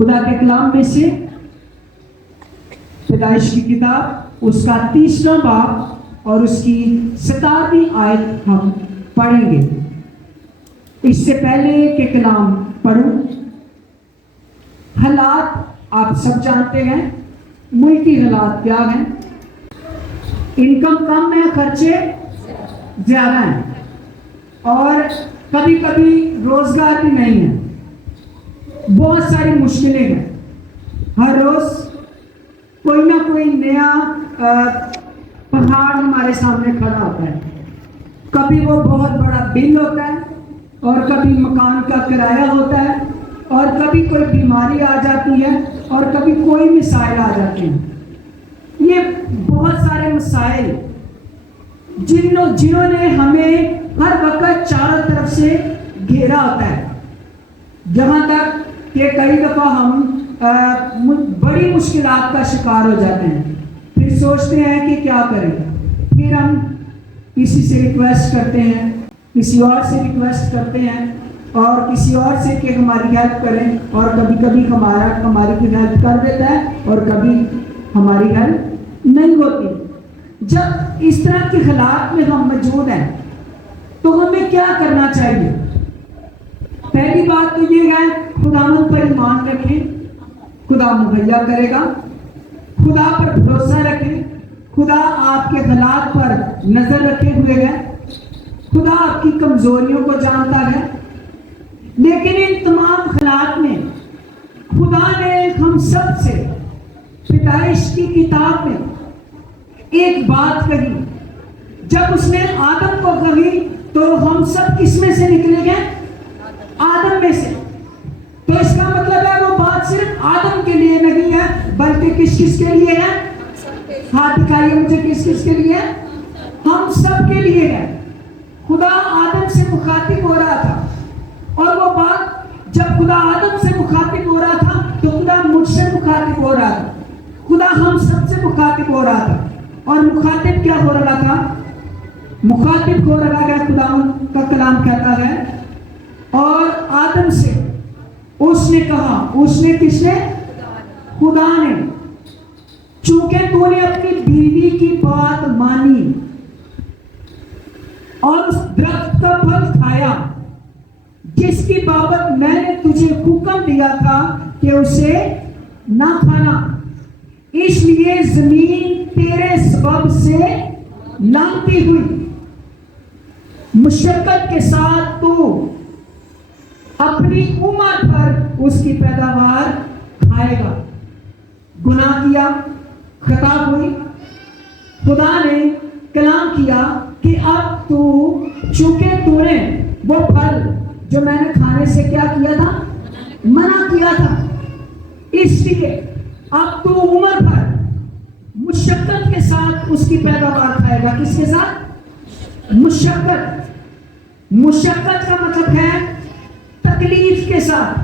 خدا کے کلام میں سے پیدائش کی کتاب اس کا 3واں باب اور اس کی 17ویں آیت ہم پڑھیں گے۔ اس سے پہلے کہ کلام پڑھوں، حالات آپ سب جانتے ہیں، ملکی حالات کیا ہیں؟ انکم کم ہے، خرچے زیادہ ہیں، اور کبھی کبھی روزگار بھی نہیں ہے، بہت ساری مشکلیں ہیں۔ ہر روز کوئی نہ کوئی نیا پہاڑ ہمارے سامنے کھڑا ہوتا ہے، کبھی وہ بہت بڑا بل ہوتا ہے، اور کبھی مکان کا کرایہ ہوتا ہے، اور کبھی کوئی بیماری آ جاتی ہے، اور کبھی کوئی مسائل آ جاتے ہیں۔ یہ بہت سارے مسائل جنہوں نے ہمیں ہر وقت چاروں طرف سے گھیرا ہوتا ہے، جہاں تک کہ کئی دفعہ ہم بڑی مشکلات کا شکار ہو جاتے ہیں، پھر سوچتے ہیں کہ کیا کریں، پھر ہم کسی سے ریکویسٹ کرتے ہیں، کسی اور سے ریکویسٹ کرتے ہیں، اور کسی اور سے کہ ہماری ہیلپ کریں، اور کبھی کبھی ہماری ہیلپ کر دیتا ہے، اور کبھی ہماری ہیلپ نہیں ہوتی۔ جب اس طرح کے حالات میں ہم موجود ہیں تو ہمیں کیا کرنا چاہیے؟ پہلی بات تو یہ ہے، خداوند پر ایمان رکھیں، خدا مہیا کرے گا، خدا پر بھروسہ رکھیں، خدا آپ کے حالات پر نظر رکھے ہوئے ہے، خدا آپ کی کمزوریوں کو جانتا ہے۔ لیکن ان تمام حالات میں خدا نے ہم سب سے پیدائش کی کتاب میں ایک بات کہی، جب اس نے آدم کو کہی تو ہم سب کس میں سے نکلے گئے؟ آدم میں سے۔ تو اس کا مطلب ہے وہ بات صرف آدم کے لیے نہیں ہے، بلکہ کس کے لیے ہے؟ ہاتھ دکھائیے مجھے، کس کے لیے ہے؟ ہم سب کے لیے ہے۔ خدا آدم سے مخاطب ہو رہا تھا، اور وہ بات جب خدا آدم سے مخاطب ہو رہا تھا تو خدا مجھ سے مخاطب ہو رہا تھا، خدا ہم سب سے مخاطب ہو رہا تھا۔ اور مخاطب کیا ہو رہا تھا؟ مخاطب ہو رہا ہے، خدا کا کلام کہتا ہے، اور آدم سے اس نے کہا، اس نے کس نے؟ خدا نے، چونکہ تو نے اپنی بیوی کی بات مانی اور اس درخت کا پھل کھایا جس کی بابت میں نے تجھے حکم دیا تھا کہ اسے نہ کھانا، اس لیے زمین تیرے سبب سے لانتی ہوئی، مشقت کے ساتھ تو اپنی عمر پر اس کی پیداوار کھائے گا۔ گناہ کیا، خطا ہوئی، خدا نے کلام کیا کہ اب تو، چونکہ تو نے وہ پھل جو میں نے کھانے سے کیا کیا تھا؟ منع کیا تھا، اس لیے اب تو عمر پر مشقت کے ساتھ اس کی پیداوار کھائے گا۔ کس کے ساتھ؟ مشقت۔ مشقت کا مطلب ہے تکلیف کے ساتھ،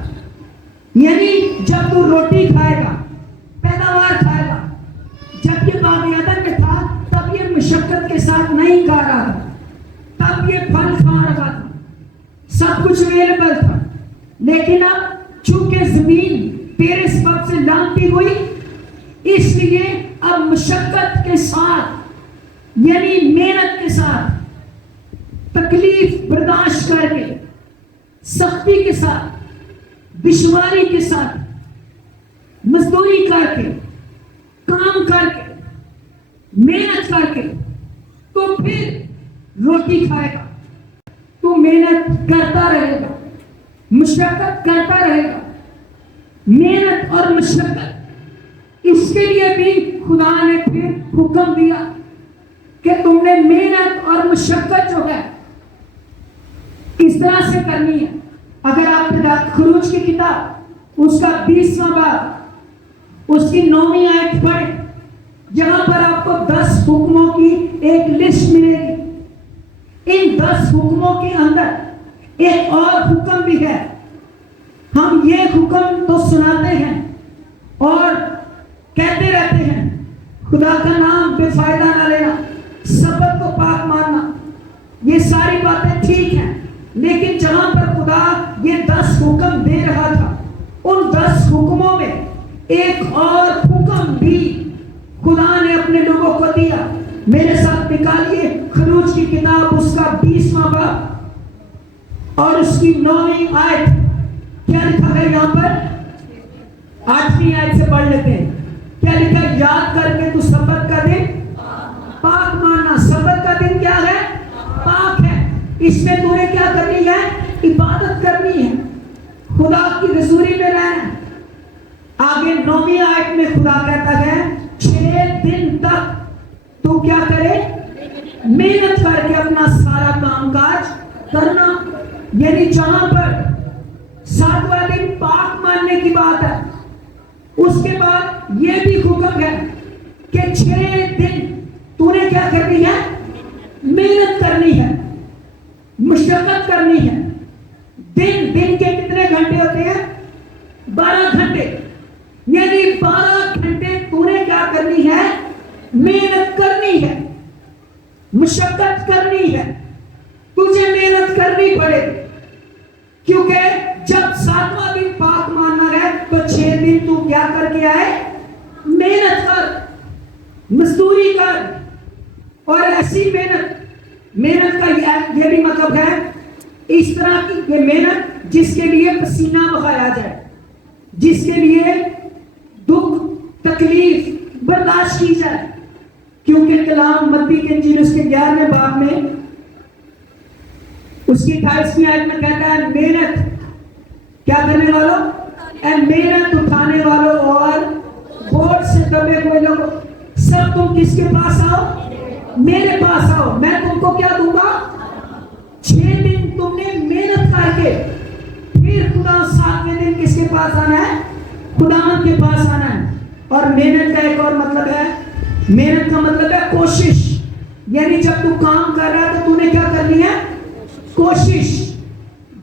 یعنی جب تو روٹی کھائے گا، پیداوار کھائے گا۔ جب یہ باغ عدن میں تھا تب یہ مشقت کے ساتھ نہیں کھا رہا تھا، تب یہ پھل کھا رہا تھا، سب کچھ اویلیبل تھا۔ لیکن اب چونکہ زمین تیرے سبب سے لانتی ہوئی، اس لیے اب مشقت کے ساتھ، یعنی محنت کے ساتھ، تکلیف برداشت کر کے، سختی کے ساتھ، دشواری کے ساتھ، مزدوری کر کے، کام کر کے، محنت کر کے، تو پھر روٹی کھائے گا۔ تو محنت کرتا رہے گا، مشقت کرتا رہے گا، محنت اور مشقت۔ اس کے لیے بھی خدا نے پھر حکم دیا کہ تم نے محنت اور مشقت جو ہے اس طرح سے کرنی ہے۔ اگر آپ خروج کی کتاب اس کا 20واں باب اس کی 9ویں آیت پڑھیں، جہاں پر آپ کو 10 حکموں کی ایک لسٹ ملے گی۔ ان 10 حکموں کے اندر ایک اور حکم بھی ہے۔ ہم یہ حکم تو سناتے ہیں اور کہتے رہتے ہیں، خدا کا نام بے فائدہ نہ لینا، سبت کو پاک ماننا، یہ ساری باتیں ٹھیک ہیں، لیکن جہاں پر خدا یہ 10 حکم دے رہا تھا، ان 10 حکموں ایک اور حکم بھی خدا نے اپنے لوگوں کو دیا. میرے ساتھ نکالیے خروج کی کتاب اس کا 20واں باب اور اس کی 9ویں آیت. کیا لکھا ہے یہاں پر؟ 8ویں آیت سے پڑھ لیتے ہیں. کیا لکھا ہے؟ یاد کر کے تو سبت کا دن پاک ماننا. سبت کا دن کیا ہے؟ پاک ہے. اس میں تو نے کیا کرنی ہے؟ عبادت کرنی ہے, خدا کی حضوری میں رہنا ہے. آگے 9ویں آیت میں خدا کہتا ہے 6 دن تک تو کیا کرے؟ محنت کر کے اپنا سارا کام کاج کرنا. یعنی جہاں پر 7واں دن پاک ماننے کی بات ہے, اس کے بعد یہ بھی حکم ہے کہ 6 دن تو نے کیا کرنی ہے؟ محنت کرنی ہے, مشقت کرنی ہے. دن کے کتنے گھنٹے ہوتے ہیں؟ 12 گھنٹے. یعنی 12 گھنٹے تو نے کیا کرنی ہے؟ محنت کرنی ہے, مشقت کرنی ہے. تجھے محنت کرنی پڑے, کیونکہ جب 7واں دن پاک ماننا ہے تو 6 دن تو کیا کر کے آئے؟ محنت کر, مزدوری کر. اور ایسی محنت کا یہ بھی مطلب ہے اس طرح کی یہ محنت جس کے لیے پسینہ بہایا جائے, جس کے لیے دکھ تکلیف برداشت کی جائے. کیونکہ کلام متی کے انجیل اس کے 11ویں باب میں اس کی 28ویں آیت میں کہتا ہے محنت کیا کرنے والوں؟ اے محنت اٹھانے والوں اور بوجھ سے دبے ہوئے لوگوں, سب تم کس کے پاس آؤ؟ میرے پاس آؤ, میں تم کو کیا دوں گا؟ 6 دن تم نے محنت کر کے پھر خدا 7ویں دن کس کے پاس آنا ہے؟ خدا کے پاس آنا ہے. اور محنت کا ایک اور مطلب ہے, محنت کا مطلب ہے کوشش. یعنی جب تو کام کر رہا ہے تو تو نے کیا کرنی ہے؟ کوشش,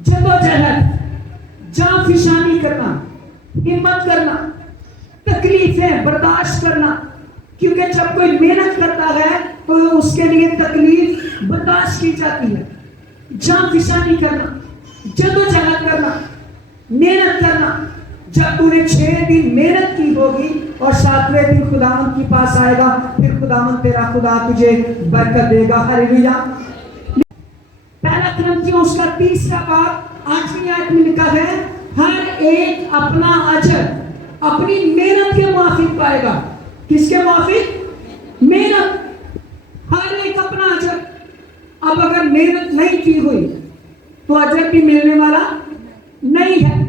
جدوجہد, جان فشانی کرنا, ہمت کرنا, تکلیفیں برداشت کرنا. کیونکہ جب کوئی محنت کرتا ہے تو اس کے لیے تکلیف برداشت کی جاتی ہے. جان فشانی کرنا, جدوجہد کرنا, محنت کرنا. جب تو نے 6 دن محنت کی ہوگی اور 7ویں دن خداوند کے پاس آئے گا, پھر خداوند تیرا خدا تجھے برکت دے گا. ہلیلویا. پہلا کرنتھیوں اس کا 30واں باب 8ویں آیت میں لکھا ہے ہر ایک اپنا اجر اپنی محنت کے موافق پائے گا. کس کے موافق؟ محنت. ہر ایک اپنا اجر. اب اگر محنت نہیں کی ہوئی تو اجر بھی ملنے والا نہیں ہے,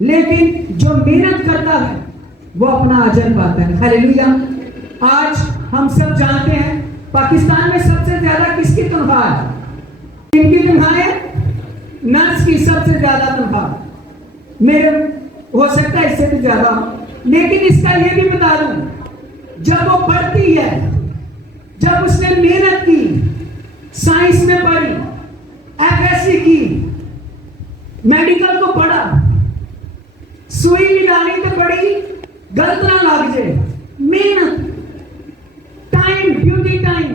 لیکن جو محنت کرتا ہے وہ اپنا اجر پاتا ہے. ہلیلویا. آج ہم سب جانتے ہیں پاکستان میں سب سے زیادہ کس کی تنخواہ ہے؟ کن کی تنخواہ ہے؟ نرس کی سب سے زیادہ تنخواہ. میرے ہو سکتا ہے اس سے بھی زیادہ, لیکن اس کا یہ بھی بتا دوں جب وہ پڑھتی ہے, جب اس نے محنت کی, سائنس میں پڑھی, FSC کی, میڈیکل کو پڑھا, سوئی بھی ڈالی تو پڑی غلط نہ لگ جائے, محنت, ٹائم, ڈیوٹی ٹائم,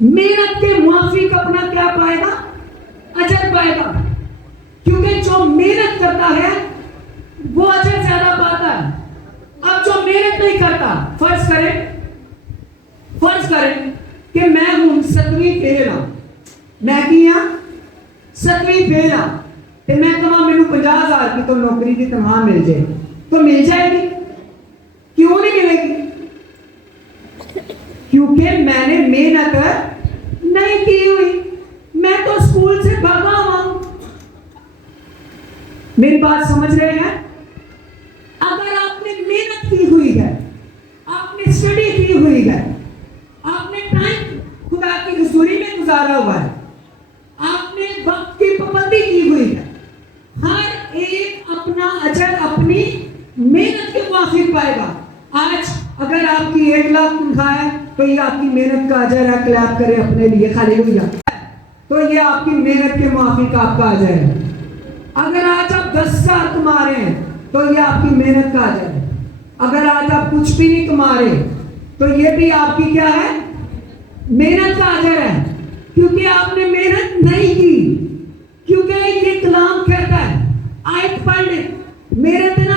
محنت کے موافق اپنا کیا پائے گا؟ اجر پائے گا. کیونکہ جو محنت کرتا ہے وہ اجر زیادہ پاتا ہے. اب جو محنت نہیں کرتا, فرض کریں کہ میں ہوں 7ویں فیل ہوں, میں کیا 7ویں فیل ہوں, تو میں کہاں میرے 50,000 کی تو نوکری کی تنخواہ مل جائے, تو مل جائے گی. کیوں نہیں ملے گی؟ کیونکہ میں نے محنت نہیں کی ہوئی, میں تو اسکول سے بھاگا ہوا ہوں. میری بات سمجھ رہے ہیں؟ اگر آپ نے محنت کی ہوئی ہے, آپ نے اسٹڈی کی ہوئی ہے, آپ نے ٹائم خدا کی حضوری میں گزارا ہوا ہے, آپ نے وقت کی پابندی کی ہوئی ہے, ہر ایک اپنا اجر اپنی محنت کے موافق پائے گا. آج اگر آپ کی 1 لاکھ تنخواہ ہے تو یہ آپ کی محنت کا اجر ہے. کلیپ کرے اپنے لیے. ہلیلویا. تو یہ آپ کی محنت کے موافق آپ کا اجر ہے. اگر آج آپ 10,000 کما رہے ہیں تو یہ آپ کی محنت کا اجر ہے. اگر آج آپ کچھ بھی نہیں کما رہے تو یہ بھی آپ کی کیا ہے؟ محنت کا اجر ہے. کیونکہ آپ نے محنت نہیں کی. کیونکہ یہ کلام کہتا ہے, آیت پڑھ لیں, میرے بنا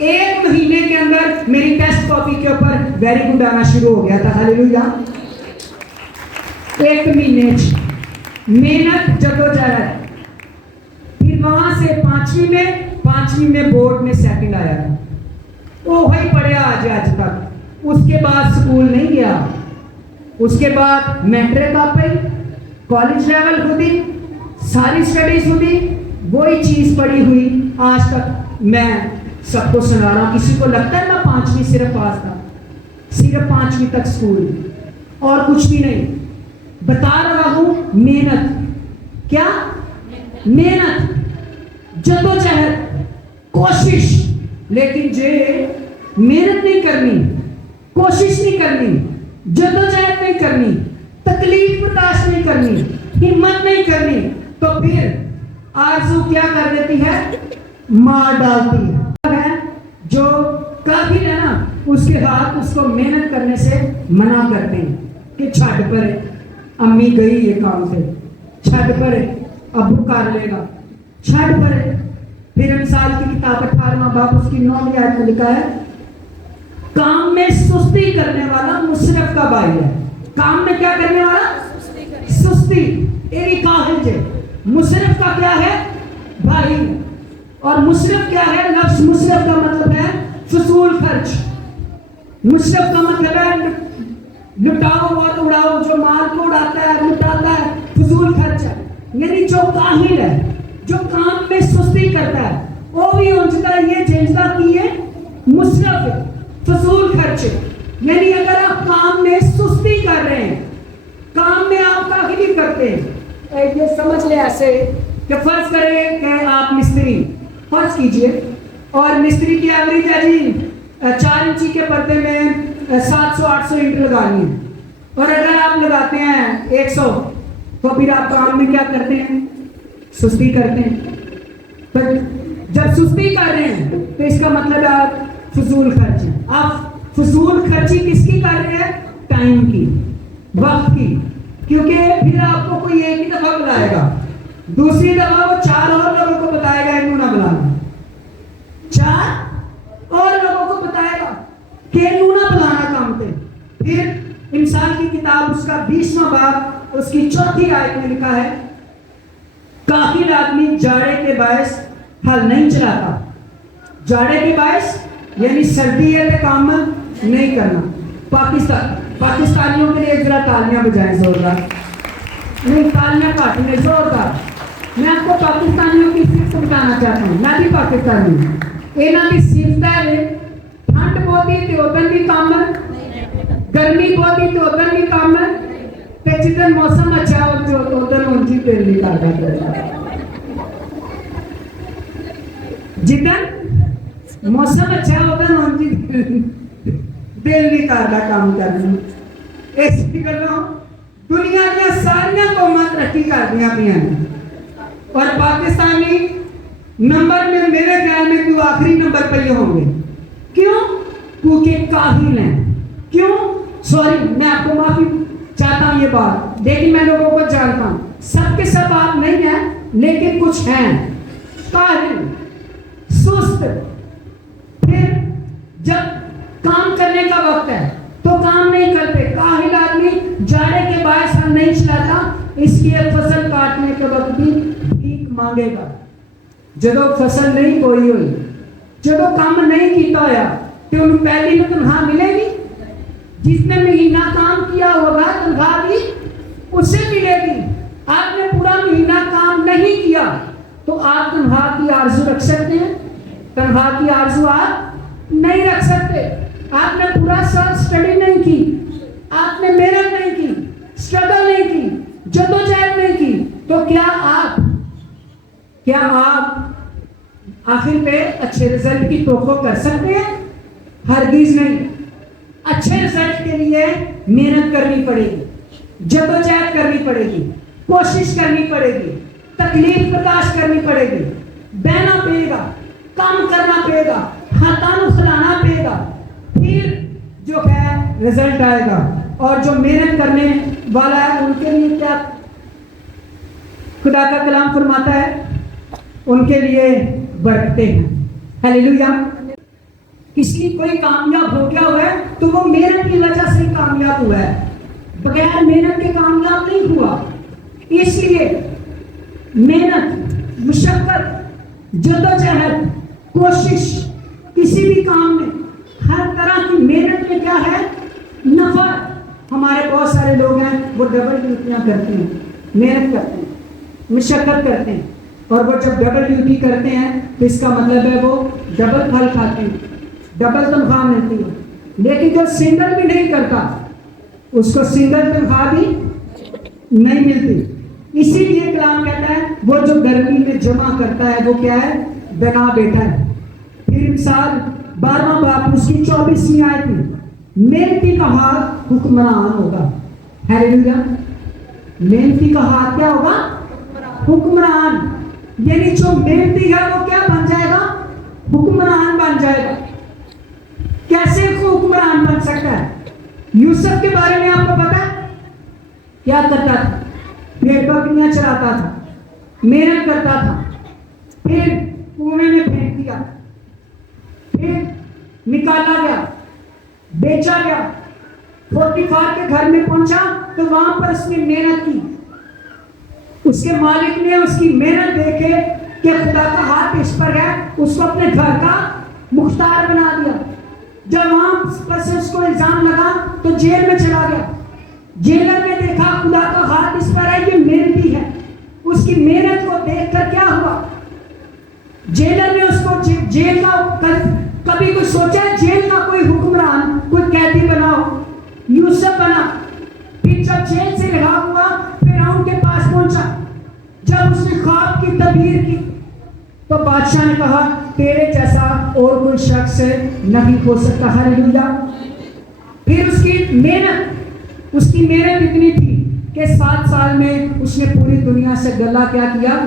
1 مہینے کے اندر میری ٹیسٹ کاپی کے اوپر ویری گڈ آنا شروع ہو گیا تھا. ہاللیلویا. 1 مہینے محنت جدوجہد. پھر وہاں سے 5ویں میں بورڈ میں سیکنڈ آیا تھا. وہ وہی پڑھیا آج تک. اس کے بعد سکول نہیں گیا. اس کے بعد میٹرک آپ پہ کالج لیول ہوتی, ساری سٹڈیز ہوتی, وہی چیز پڑھی ہوئی آج تک میں سب کو سنا رہا ہوں. کسی کو لگتا ہے میں 5ویں صرف پاس تھا, صرف 5ویں تک سکول اور کچھ بھی نہیں. بتا رہا ہوں محنت. کیا محنت, جدوجہد, کوشش. لیکن جو محنت نہیں کرنی, کوشش نہیں کرنی, جدوجہد نہیں کرنی, تکلیف برداشت نہیں کرنی, ہمت نہیں کرنی, تو پھر آرزو کیا کر دیتی ہے؟ مار ڈالتی ہے. جو کافر ہے نا, اس کے ہاتھ اس کو محنت کرنے سے منع کرتے ہیں کہ چھٹ پڑے, امی گئی یہ کام سے, چھٹ پڑے, ابو کر لے گا, چھٹ پڑے. پھر مثال کی کتاب 18واں باب اس کی 9ویں آیت میں لکھا ہے, کام میں سستی کرنے والا مصرف کا بھائی ہے. کام میں کیا کرنے والا؟ سستی. ایری کاہل ہے. مصرف کا کیا ہے؟ بھائی. اور مصرف کیا ہے؟ لفظ مصرف کا مطلب ہے فضول خرچ. مصرف کا مطلب ہے لٹاؤ اور اڑاؤ, جو مال کو اڑاتا ہے, لٹاتا ہے, فضول خرچ ہے. یعنی جو کاہل ہے, جو کام میں سستی کرتا ہے, وہ بھی انجتا یہ جنسا کی ہے مصرف ہے, فضول خرچ. یعنی اگر آپ کام میں سستی کر رہے ہیں, کام میں آپ کاہلی کرتے ہیں, یہ سمجھ لیں ایسے کہ فرض کریں کہ آپ مستری, فرض کیجئے, اور مستری کی ایوریج ہے جی 4 انچی کے پردے میں 700-800 اینٹ لگانی ہے, اور اگر آپ لگاتے ہیں 100, تو پھر آپ کام میں کیا کرتے ہیں؟ سستی کرتے ہیں. تو جب سستی کر رہے ہیں تو اس کا مطلب ہے آپ فضول خرچ ہیں. آپ فضول خرچی کس کی کر رہے ہیں؟ ٹائم کی, وقت کی. کیونکہ پھر آپ کو کوئی ایک ہی دفعہ بلائے گا, دوسری دفعہ وہ 4 اور لوگوں کو بتائے گا انہوں نہ بلانا, 4 اور لوگوں کو بتائے گا کہ انہوں نہ بلانا کام پہ. پھر انسان کی کتاب اس کا 20واں باب اس کی 4تھی آیت میں لکھا ہے, کاہل آدمی جاڑے کے باعث ہل نہیں چلاتا. جاڑے کے باعث یعنی سردی ہے تو کام نہیں کرنا. پاکستانیوں کے لیے ذرا تالیاں بجائیں زوردار. نہیں, تالیاں کاٹنے زوردار. میں آپ کو پاکستانیوں کی صرف سمجھانا چاہتا ہوں, میں بھی پاکستانی ہوں. یہاں کی صرف ہے ٹھنڈ بہت ہی تو ادھر بھی کام, گرمی بہت ہی تو ادھر بھی کام, جدن موسم اچھا ہو تو ادھر انجی دل نہیں کرتا. جدن موسم اچھا ہو ادھر انجی دل نہیں کرتا کام کرنا. اس گلوں دنیا کی ساری قومیں ترقی کر دیا پہ ہیں, اور پاکستانی نمبر میں میرے خیال میں کیوں آخری نمبر پہ یہ ہوں گے. کیوں؟ کیونکہ کاہل ہیں. کیوں؟ سوری, میں آپ کو معافی چاہتا ہوں یہ بات, لیکن میں لوگوں کو جانتا ہوں, سب کے سب آپ نہیں ہیں, لیکن کچھ ہیں کاہل, سست. پھر جب کام کرنے کا وقت ہے تو کام نہیں کرتے. کاہل آدمی جاڑے کے باعث ہم نہیں چلاتا, اس لیے فصل کاٹنے کے وقت بھی بھیک مانگے گا. جدو فصل نہیں کوئی ہوئی, جدو کام نہیں کیتا ہویا, تو انہوں پہلی میں تنخواہ ملے گی. جس نے مہینہ کام کیا ہوگا تنخواہ بھی اسے ملے گی. آپ نے پورا مہینہ کام نہیں کیا تو آپ تنخواہ کی آرزو رکھ سکتے ہیں؟ تنخواہ کی آرزو آپ نہیں رکھ سکتے. آپ نے پورا سال سٹڈی نہیں کی, آپ نے محنت نہیں کی, سٹرگل نہیں کی, جدوجہد نہیں کی, تو کیا آپ آخر پہ اچھے رزلٹ کی توقع کر سکتے ہیں؟ ہرگز نہیں. اچھے رزلٹ کے لیے محنت کرنی پڑے گی, جدوجہد کرنی پڑے گی, کوشش کرنی پڑے گی, تکلیف برداشت کرنی پڑے گی, بہنا پڑے گا, کام کرنا پڑے گا, ہاتھوں کھلانا پڑے گا, پھر جو ہے رزلٹ آئے گا. اور جو محنت کرنے والا ہے ان کے لیے کیا خدا کا کلام فرماتا ہے؟ ان کے لیے برکتیں ہیں. ہلیلویا. کسی کوئی کامیاب ہو گیا ہوا ہے تو وہ محنت کی وجہ سے ہی کامیاب ہوا ہے، بغیر محنت کے کامیاب نہیں ہوا۔ اس لیے محنت، مشقت، جدوجہد، کوشش، کسی بھی کام میں ہر طرح کی محنت میں کیا ہے؟ نفع۔ ہمارے بہت سارے لوگ ہیں وہ ڈبل ڈیوٹیاں کرتے ہیں، محنت کرتے ہیں، مشقت کرتے ہیں، اور وہ جب ڈبل ڈیوٹی کرتے ہیں تو اس کا مطلب ہے وہ ڈبل پھل کھاتے ہیں، ڈبل تنخواہ ملتی ہے۔ لیکن جو سنگل بھی نہیں کرتا اس کو سنگل تنخواہ بھی نہیں ملتی۔ اسی لیے کلام کہتا ہے وہ جو گرمی میں جمع کرتا ہے وہ کیا ہے؟ بنا بیٹھا ہے۔ پھر مثال 12واں باب اس کی 24ویں آیت میں، محنتی کا ہاتھ حکمران ہوگا۔ ہیلیلویا! محنتی کا ہاتھ کیا ہوگا؟ حکمران۔ یعنی جو محنتی ہے وہ کیا بن جائے گا؟ حکمران بن جائے گا۔ کیسے حکمران بن سکتا ہے؟ یوسف کے بارے میں آپ کو پتا ہے کیا کرتا تھا؟ بھیڑ بکریاں چراتا تھا، محنت کرتا تھا، پھر کنویں میں پھینک دیا، پھر نکالا گیا، بیچا گیا، پوٹیفار کے گھر میں پہنچا تو وہاں پر اس نے محنت کی۔ اس کے مالک نے اس کی محنت دیکھے کہ خدا کا ہاتھ اس پر ہے، اس کو اپنے گھر کا مختار بنا دیا۔ جب وہاں پر سے اس کو الزام لگا تو جیل میں چلا گیا۔ جیلر نے دیکھا خدا کا ہاتھ اس پر ہے، یہ محنتی ہے۔ اس کی محنت کو دیکھ کر کیا ہوا؟ جیلر نے اس کو جیل کا کبھی کوئی سوچا جیل کا کوئی حکمران کوئی قیدی بناؤ؟ یوسف بنا۔ پھر جب جیل سے رہا ہوا فرعون کے پاس پہنچا، جب اس نے خواب کی تعبیر کی تو بادشاہ نے کہا تیرے جیسا اور کوئی شخص نہیں ہو سکتا۔ ہلیلویا! پھر اس کی محنت اتنی تھی کہ 7 سال میں اس نے پوری دنیا سے گلہ کیا کیا؟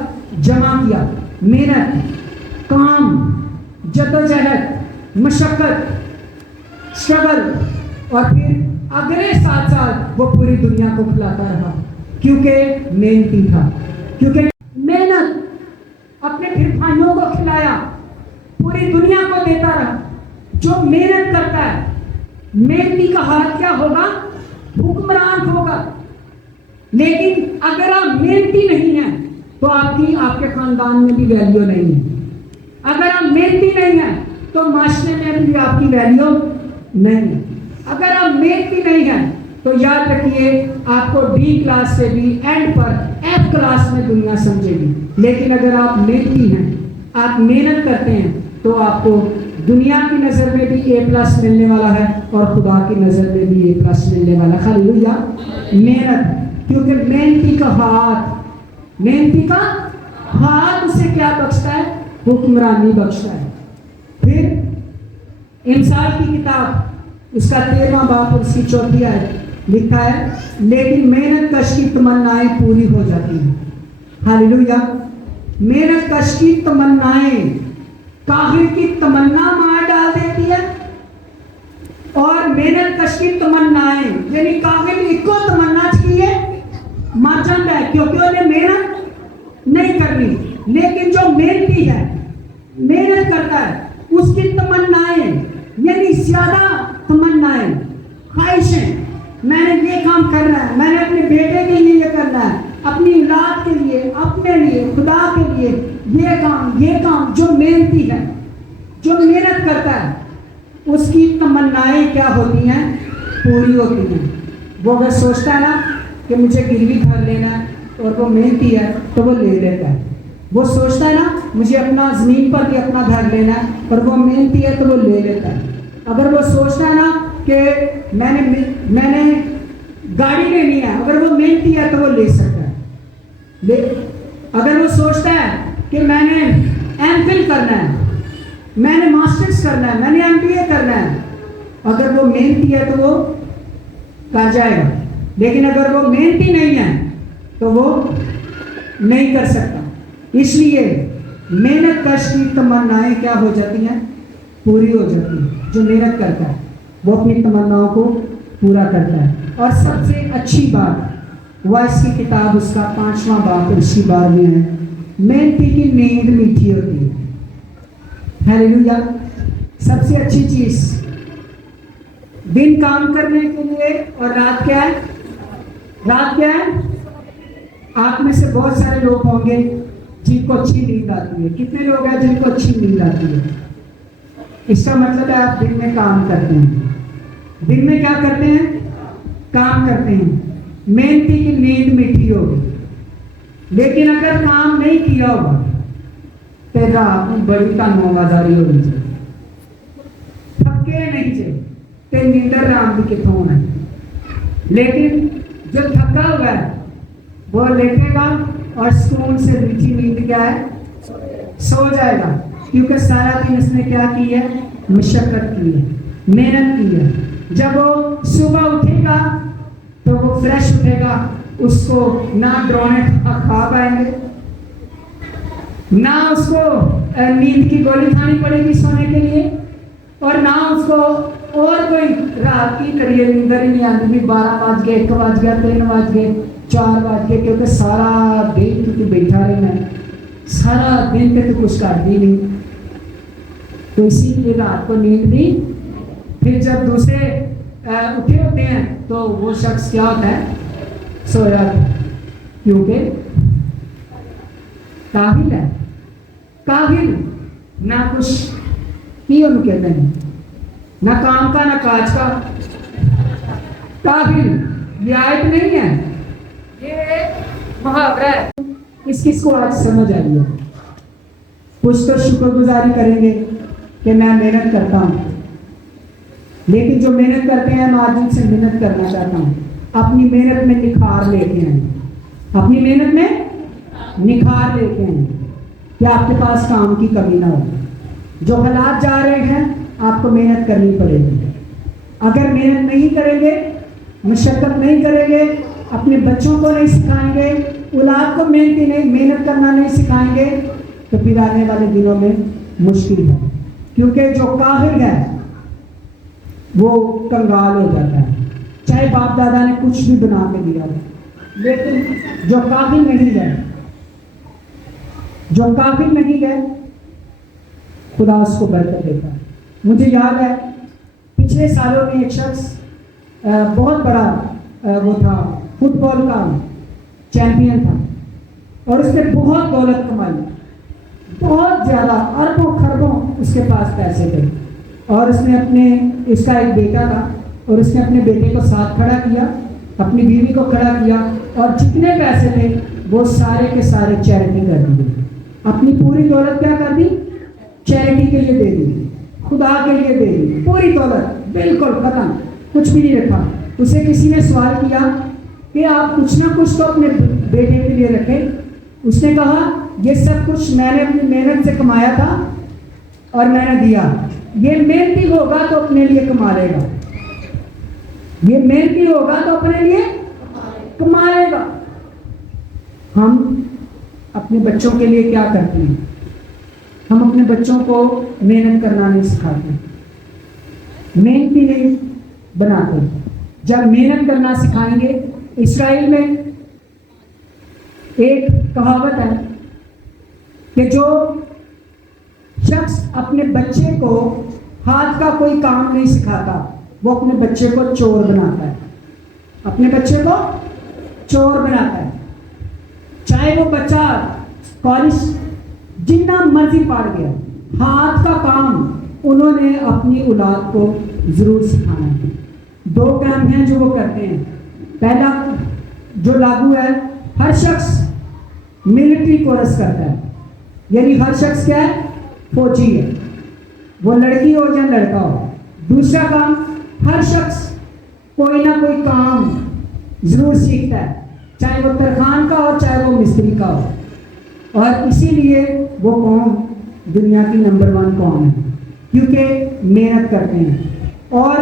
جمع کیا۔ محنت، کام، جدوجہد، مشقت، اسٹرگل، اور پھر اگلے 7 سال وہ پوری دنیا کو کھلاتا رہا کیونکہ محنتی تھا۔ کیونکہ محنت اپنے پھر بھائیوں کو کھلایا، پوری دنیا کو دیتا رہا۔ جو محنت کرتا ہے محنتی کا ہاتھ کیا ہوگا؟ حکمران ہوگا۔ لیکن اگر آپ محنتی نہیں ہیں تو آپ کے خاندان میں بھی ویلیو نہیں ہے۔ اگر آپ محنتی نہیں ہیں تو معاشرے میں بھی آپ کی ویلیو نہیں ہے۔ اگر آپ محنتی نہیں ہیں تو یاد رکھیے آپ کو ڈی کلاس سے بھی اینڈ پر ایف کلاس میں دنیا سمجھے گی۔ لیکن اگر آپ محنتی ہیں، آپ محنت کرتے ہیں تو آپ کو دنیا کی نظر میں بھی اے پلس ملنے والا ہے اور خدا کی نظر میں بھی اے پلس ملنے والا ہے۔ ہلیلویا! محنت، کیونکہ محنتی کا ہاتھ اسے کیا بخشتا ہے؟ حکمرانی بخشتا ہے۔ پھر امثال کی کتاب اس کا 13واں باب اس کی 4 آیت لکھا ہے لیکن محنت کش کی تمنائیں پوری ہو جاتی ہیں۔ ہلیلویا! محنت کش کی تمنائیں کاہل کی تمنا مار ڈال دیتی ہے، اور محنت کش کی تمنائیں یعنی کاہل ایک کو تمنا چاہیے مر جاتا ہے کیونکہ انہیں محنت نہیں کرنی۔ لیکن جو محنتی ہے، محنت کرتا ہے، اس کی تمنائیں یعنی زیادہ تمنائیں، خواہشیں، میں نے یہ کام کرنا ہے، میں نے اپنے بیٹے کے لیے یہ کرنا ہے، اپنی اولاد کے لیے، اپنے لیے، خدا کے لیے، یہ کام جو محنتی ہے، جو محنت کرتا ہے، اس کی تمنائیں کیا ہوتی ہیں؟ پوری ہوتی ہیں۔ وہ اگر سوچتا ہے نا کہ مجھے گروی گھر لینا ہے اور وہ محنتی ہے تو وہ لے لیتا ہے۔ وہ سوچتا ہے نا مجھے اپنا زمین پر بھی اپنا گھر لینا ہے اور وہ محنتی ہے تو وہ لے لیتا ہے۔ اگر وہ سوچتا ہے نا کہ میں نے گاڑی لینی ہے، اگر وہ محنتی ہے تو وہ لے سکتا ہے۔ اگر وہ سوچتا ہے کہ میں نے ایم فل کرنا ہے، میں نے ماسٹرز کرنا ہے، میں نے ایم بی اے کرنا ہے، اگر وہ محنتی ہے تو وہ کر جائے گا۔ لیکن اگر وہ محنتی نہیں ہے تو وہ نہیں کر سکتا۔ اس لیے محنت کش کی تمنائیں کیا ہو جاتی ہیں؟ پوری ہو جاتی ہیں۔ جو محنت کرتا ہے وہ اپنی تمناؤں کو پورا کرتا ہے۔ اور سب سے اچھی بات وائس کی کتاب اس کا 5واں باب اسی بار میں ہے، محنتی کی نیند میٹھی ہوتی ہے۔ ہلیلویا! سب سے اچھی چیز دن کام کرنے کے لیے اور رات کیا ہے؟ رات کیا ہے؟ آپ میں سے بہت سارے لوگ ہوں گے جن کو اچھی نیند آتی ہے. کتنے لوگ ہیں جن کو اچھی نیند آتی ہے؟ اس کا مطلب ہے آپ دن میں کام کرتے ہیں. دن میں کیا کرتے ہیں؟ کام کرتے ہیں. محنتی کی نیند میٹھی ہوگی. لیکن اگر کام نہیں کیا ہوگا تو رات میں بڑی تنگ آزاری ہونی چاہیے. تھکے نہیں چاہیے تو نیندر رام بھی کتوں ہونا ہے. لیکن جو تھکا ہوا ہے وہ لیٹے گا اور سکون سے میٹھی نیند کیا ہے؟ سو جائے گا. کیونکہ سارا دن اس نے کیا کی ہے؟ مشقت کی ہے, محنت کی ہے. جب وہ صبح اٹھے گا تو وہ فریش اٹھے گا. اس کو نہ ڈرونے خواب آئیں گے, نہ اس کو نیند کی گولی کھانی پڑے گی سونے کے لیے, اور نہ اس کو اور کوئی رات کی کریے نیندر ہی نہیں آتی. 12 بج گئے, 1 بج گیا, 3 بج گئے, 4 بج گئے, کیونکہ سارا دن تو بیٹھا رہنا ہے, سارا دن تو کچھ کرتی نہیں. تو اسی لیے رات کو نیند نہیں. پھر جب دوسرے اٹھے ہوتے ہیں تو وہ شخص کیا ہوتا ہے؟ سویا. کیونکہ کاہل ہے. کاہل نہ کچھ کی ان کہتے ہیں, نہ کام کا نہ کاج کا. کاہل یہ آیت نہیں ہے, یہ محاورہ ہے. کس کو آج سمجھ آئی ہے؟ کچھ تو شکر گزاری کریں گے کہ میں محنت کرتا ہوں. لیکن جو محنت کرتے ہیں میں آج ان سے محنت کرنا چاہتا ہوں. اپنی محنت میں نکھار لے کے آئیں. اپنی محنت میں نکھار لے کے آئیں کہ آپ کے پاس کام کی کمی نہ ہو. جو حالات جا رہے ہیں آپ کو محنت کرنی پڑے گی. اگر محنت نہیں کریں گے, مشقت نہیں کریں گے, اپنے بچوں کو نہیں سکھائیں گے, اولاد کو محنت کرنا نہیں سکھائیں گے, تو پھر آنے والے دنوں میں مشکل ہے. کیونکہ جو کاہل ہے وہ کنگال ہو جاتا ہے, چاہے باپ دادا نے کچھ بھی بنا کے دیا ہے. لیکن جو کاہل نہیں ہے, جو کاہل نہیں ہے, خدا اس کو برکت دیتا ہے. مجھے یاد ہے پچھلے سالوں میں ایک شخص بہت بڑا وہ تھا, فٹ بال کا چیمپئن تھا, اور اس نے بہت دولت کمائی, بہت زیادہ, اربوں خربوں اس کے پاس پیسے تھے. اور اس کا ایک بیٹا تھا, اور اس نے اپنے بیٹے کو ساتھ کھڑا کیا, اپنی بیوی کو کھڑا کیا, اور جتنے پیسے تھے وہ سارے کے سارے چیریٹی کر دیے. اپنی پوری دولت کیا کر دی؟ چیریٹی کے لیے دے دی, خدا کے لیے دے دی. پوری دولت بالکل ختم, کچھ بھی نہیں رکھا. اسے کسی نے سوال کیا کہ آپ کچھ نہ کچھ تو اپنے بیٹے کے لیے رکھیں. اس نے کہا یہ سب کچھ میں نے اپنی محنت سے کمایا تھا اور میں نے دیا. یہ محنتی ہوگا تو اپنے لیے کما لے گا, یہ محنتی ہوگا تو اپنے لیے کما لے گا. ہم اپنے بچوں کے لیے کیا کرتے ہیں؟ ہم اپنے بچوں کو محنت کرنا نہیں سکھاتے, محنتی نہیں بناتے. جب محنت کرنا سکھائیں گے, اسرائیل میں ایک کہاوت ہے کہ جو شخص اپنے بچے کو ہاتھ کا کوئی کام نہیں سکھاتا وہ اپنے بچے کو چور بناتا ہے. اپنے بچے کو چور بناتا ہے. چاہے وہ بچہ کالج جتنا مرضی پڑھ گیا, ہاتھ کا کام انہوں نے اپنی اولاد کو ضرور سکھانا ہے. 2 کام ہیں جو وہ کرتے ہیں. پہلا جو لاگو ہے, ہر شخص ملٹری کورس کرتا ہے, یعنی ہر شخص کیا ہے؟ فوجی ہے, وہ لڑکی ہو یا لڑکا ہو. دوسرا کام, ہر شخص کوئی نہ کوئی کام ضرور سیکھتا ہے, چاہے وہ ترخان کا ہو چاہے وہ مستری کا ہو. اور اسی لیے وہ قوم دنیا کی نمبر 1 قوم ہے, کیونکہ محنت کرتے ہیں. اور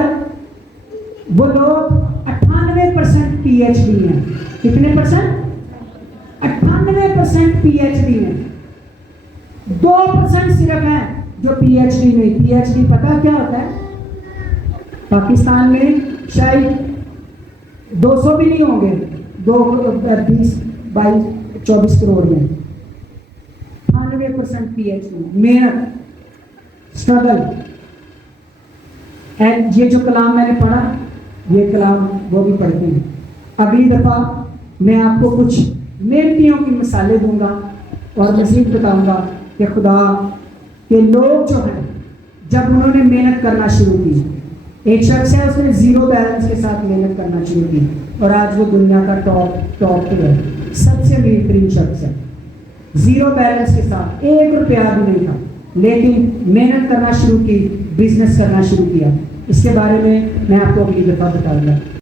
وہ لوگ 98% PhD ہیں. کتنے پرسنٹ؟ 98% PhD ہیں. 2% صرف ہیں جو PhD نہیں. PhD پتہ کیا ہوتا ہے؟ پاکستان میں شاید 200 بھی نہیں ہوں گے, 20 22 24 کروڑ میں. 98% PhD. محنت, اسٹرگل, اینڈ یہ جو کلام میں نے پڑھا یہ کلام وہ بھی پڑھتے ہیں. اگلی دفعہ میں آپ کو کچھ محنتیوں کی مثالیں دوں گا اور مزید بتاؤں گا کہ خدا کے لوگ جو ہیں جب انہوں نے محنت کرنا شروع کی. ایک شخص ہے اس نے زیرو بیلنس کے ساتھ محنت کرنا شروع کی اور آج وہ دنیا کا ٹاپ پہ ہے, سب سے امیر ترین شخص ہے. زیرو بیلنس کے ساتھ 1 روپیہ بھی نہیں تھا, لیکن محنت کرنا شروع کی, بزنس کرنا شروع کیا. اس کے بارے میں آپ کو اگلی دفعہ بتاؤں گا.